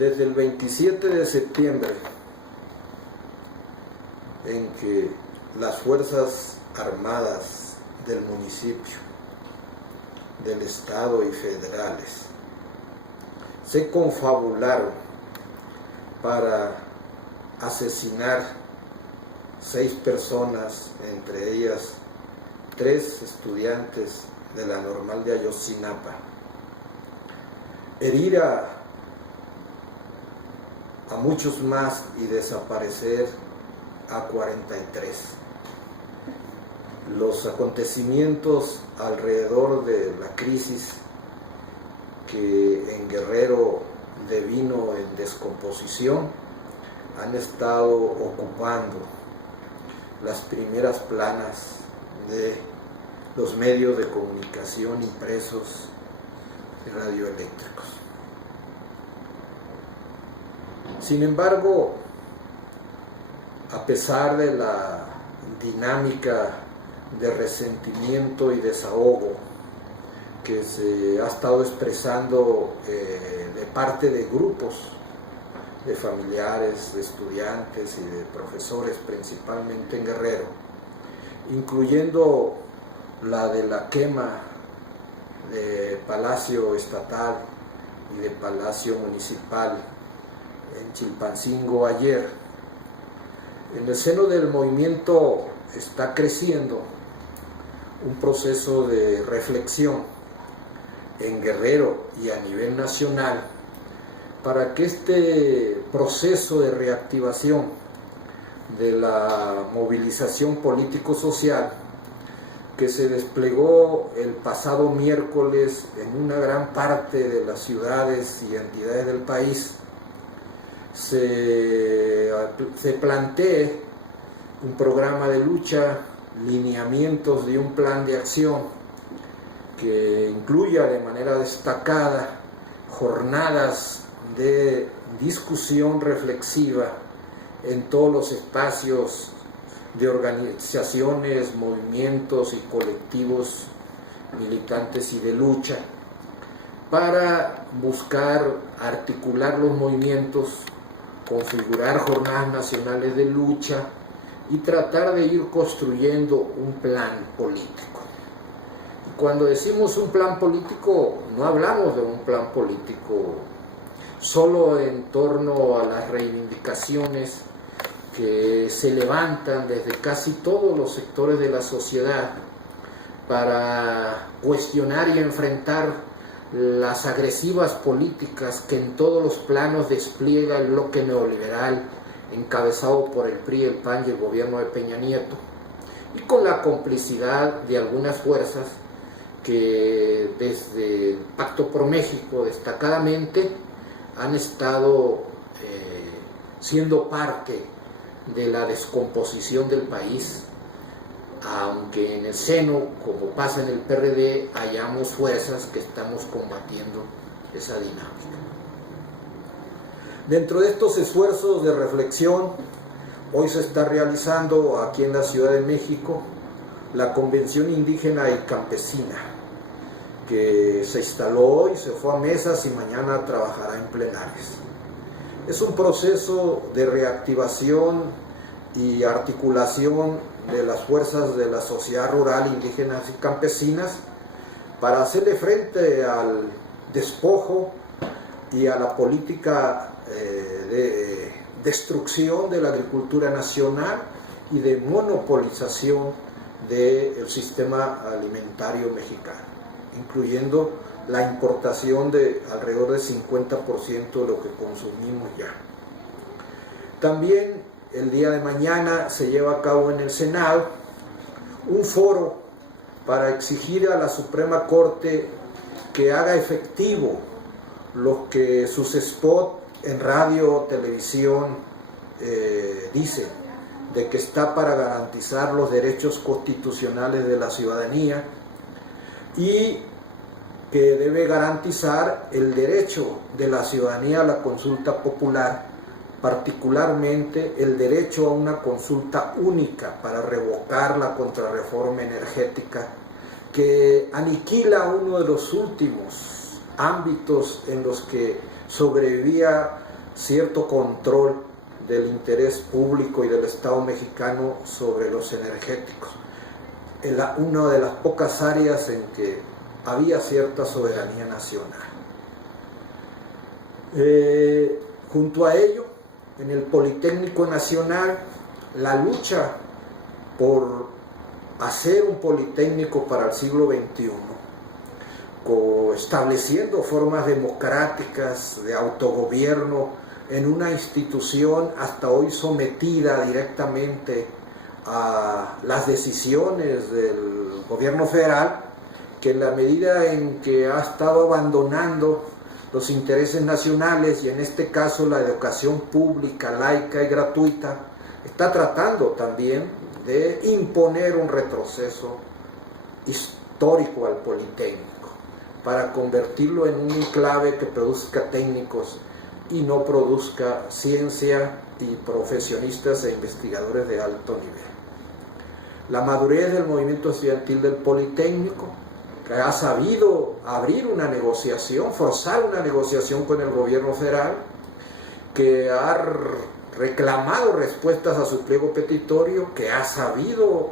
Desde el 27 de septiembre, en que las Fuerzas Armadas del municipio, del Estado y federales se confabularon para asesinar 6 personas, entre ellas 3 estudiantes de la Normal de Ayotzinapa, herir a muchos más y desaparecer a 43. Los acontecimientos alrededor de la crisis que en Guerrero devino en descomposición han estado ocupando las primeras planas de los medios de comunicación impresos y radioeléctricos. Sin embargo, a pesar de la dinámica de resentimiento y desahogo que se ha estado expresando de parte de grupos de familiares, de estudiantes y de profesores, principalmente en Guerrero, incluyendo la de la quema de Palacio Estatal y de Palacio Municipal en Chilpancingo ayer. En el seno del movimiento está creciendo un proceso de reflexión en Guerrero y a nivel nacional para que este proceso de reactivación de la movilización político-social que se desplegó el pasado miércoles en una gran parte de las ciudades y entidades del país se plantee un programa de lucha, lineamientos de un plan de acción que incluya de manera destacada jornadas de discusión reflexiva en todos los espacios de organizaciones, movimientos y colectivos militantes y de lucha para buscar articular los movimientos, configurar jornadas nacionales de lucha y tratar de ir construyendo un plan político. Y cuando decimos un plan político, no hablamos de un plan político solo en torno a las reivindicaciones que se levantan desde casi todos los sectores de la sociedad para cuestionar y enfrentar las agresivas políticas que en todos los planos despliega el bloque neoliberal encabezado por el PRI, el PAN y el gobierno de Peña Nieto, y con la complicidad de algunas fuerzas que desde el Pacto por México destacadamente han estado siendo parte de la descomposición del país, aunque en el seno, como pasa en el PRD, hayamos fuerzas que estamos combatiendo esa dinámica. Dentro de estos esfuerzos de reflexión, hoy se está realizando aquí en la Ciudad de México la Convención Indígena y Campesina, que se instaló hoy, se fue a mesas y mañana trabajará en plenarias. Es un proceso de reactivación y articulación de las fuerzas de la sociedad rural, indígenas y campesinas para hacerle frente al despojo y a la política de destrucción de la agricultura nacional y de monopolización del sistema alimentario mexicano, incluyendo la importación de alrededor del 50% de lo que consumimos ya. También el día de mañana se lleva a cabo en el Senado un foro para exigir a la Suprema Corte que haga efectivo lo que sus spots en radio, televisión dicen, de que está para garantizar los derechos constitucionales de la ciudadanía y que debe garantizar el derecho de la ciudadanía a la consulta popular, particularmente el derecho a una consulta única para revocar la contrarreforma energética que aniquila uno de los últimos ámbitos en los que sobrevivía cierto control del interés público y del Estado mexicano sobre los energéticos. Una de las pocas áreas en que había cierta soberanía nacional. Junto a ello, en el Politécnico Nacional, la lucha por hacer un Politécnico para el siglo XXI, estableciendo formas democráticas de autogobierno en una institución hasta hoy sometida directamente a las decisiones del gobierno federal, que en la medida en que ha estado abandonando los intereses nacionales, y en este caso la educación pública, laica y gratuita, está tratando también de imponer un retroceso histórico al Politécnico para convertirlo en un enclave que produzca técnicos y no produzca ciencia y profesionistas e investigadores de alto nivel. La madurez del movimiento estudiantil del Politécnico, que ha sabido abrir una negociación, forzar una negociación con el gobierno federal, que ha reclamado respuestas a su pliego petitorio, que ha sabido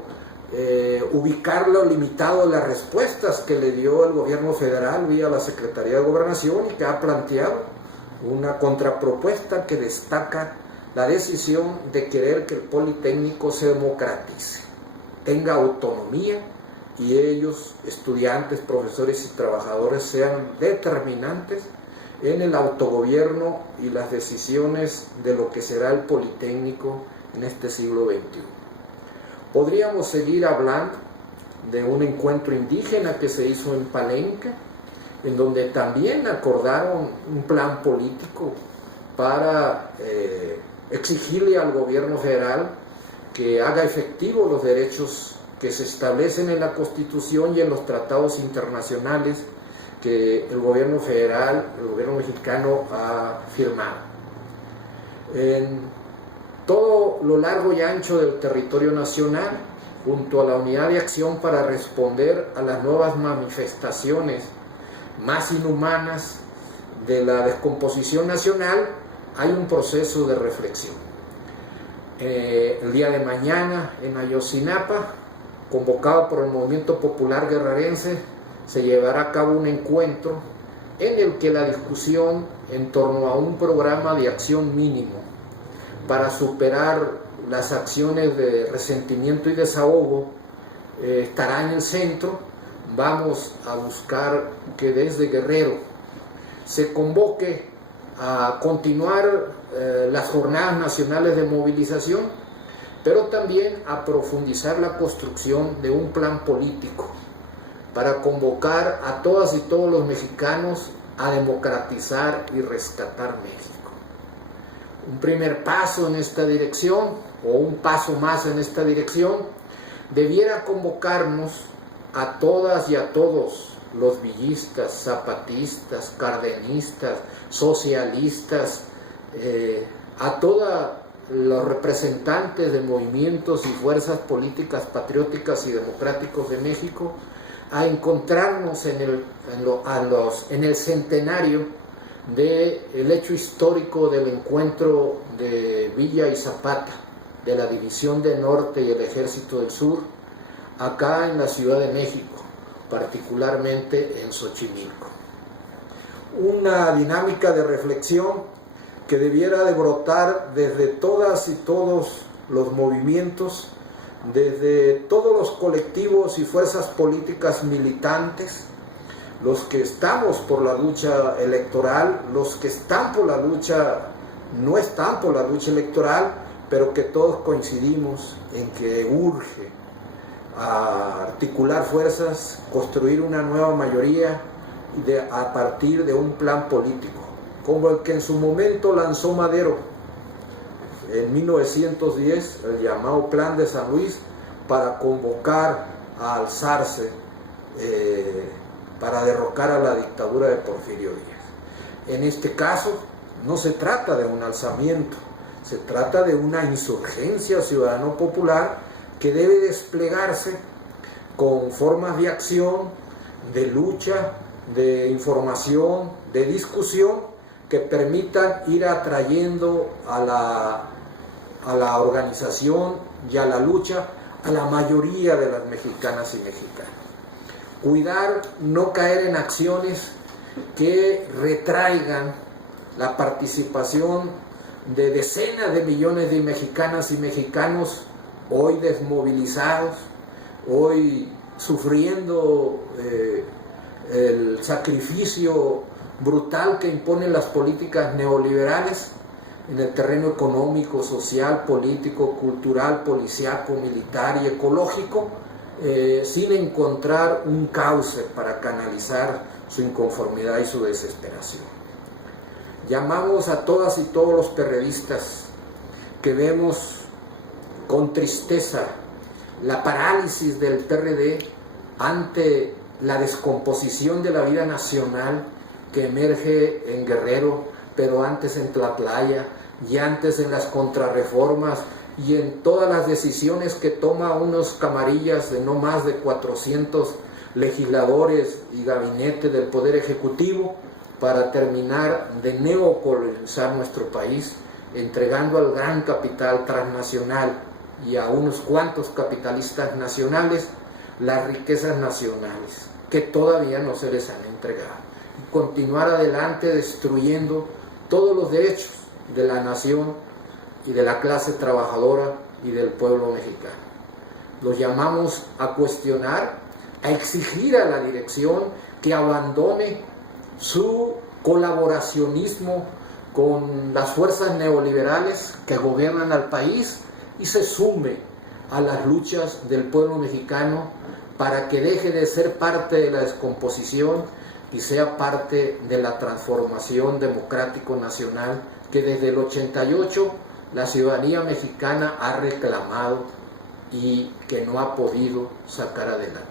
ubicarlo limitado en las respuestas que le dio el gobierno federal vía la Secretaría de Gobernación, y que ha planteado una contrapropuesta que destaca la decisión de querer que el Politécnico se democratice, tenga autonomía, y ellos, estudiantes, profesores y trabajadores, sean determinantes en el autogobierno y las decisiones de lo que será el Politécnico en este siglo XXI. Podríamos seguir hablando de un encuentro indígena que se hizo en Palenque, en donde también acordaron un plan político para exigirle al gobierno federal que haga efectivos los derechos que se establecen en la Constitución y en los tratados internacionales que el gobierno federal, el gobierno mexicano ha firmado. En todo lo largo y ancho del territorio nacional, junto a la Unidad de Acción para responder a las nuevas manifestaciones más inhumanas de la descomposición nacional, hay un proceso de reflexión. El día de mañana en Ayotzinapa, convocado por el Movimiento Popular Guerrerense, se llevará a cabo un encuentro en el que la discusión en torno a un programa de acción mínimo para superar las acciones de resentimiento y desahogo estará en el centro. Vamos a buscar que desde Guerrero se convoque a continuar las jornadas nacionales de movilización, pero también a profundizar la construcción de un plan político para convocar a todas y todos los mexicanos a democratizar y rescatar México. Un primer paso en esta dirección, o un paso más en esta dirección, debiera convocarnos a todas y a todos los villistas, zapatistas, cardenistas, socialistas, a todos los representantes de movimientos y fuerzas políticas patrióticas y democráticos de México, a encontrarnos en el centenario del hecho histórico del encuentro de Villa y Zapata, de la División del Norte y el Ejército del Sur, acá en la Ciudad de México, particularmente en Xochimilco. Una dinámica de reflexión que debiera de brotar desde todas y todos los movimientos, desde todos los colectivos y fuerzas políticas militantes, los que estamos por la lucha electoral, los que están por la lucha, no están por la lucha electoral, pero que todos coincidimos en que urge a articular fuerzas, construir una nueva mayoría a partir de un plan político, como el que en su momento lanzó Madero en 1910, el llamado Plan de San Luis, para convocar a alzarse para derrocar a la dictadura de Porfirio Díaz. En este caso no se trata de un alzamiento, se trata de una insurgencia ciudadano-popular que debe desplegarse con formas de acción, de lucha, de información, de discusión, que permitan ir atrayendo a la organización y a la lucha a la mayoría de las mexicanas y mexicanos. Cuidar no caer en acciones que retraigan la participación de decenas de millones de mexicanas y mexicanos hoy desmovilizados, hoy sufriendo el sacrificio brutal que imponen las políticas neoliberales en el terreno económico, social, político, cultural, policíaco, militar y ecológico, sin encontrar un cauce para canalizar su inconformidad y su desesperación. Llamamos a todas y todos los perredistas que vemos con tristeza la parálisis del PRD ante la descomposición de la vida nacional que emerge en Guerrero, pero antes en Tlatlaya y antes en las contrarreformas y en todas las decisiones que toma unos camarillas de no más de 400 legisladores y gabinete del Poder Ejecutivo para terminar de neocolonizar nuestro país, entregando al gran capital transnacional y a unos cuantos capitalistas nacionales las riquezas nacionales que todavía no se les han entregado, y continuar adelante destruyendo todos los derechos de la nación y de la clase trabajadora y del pueblo mexicano. Los llamamos a cuestionar, a exigir a la dirección que abandone su colaboracionismo con las fuerzas neoliberales que gobiernan al país y se sume a las luchas del pueblo mexicano para que deje de ser parte de la descomposición y sea parte de la transformación democrático nacional que desde el 88 la ciudadanía mexicana ha reclamado y que no ha podido sacar adelante.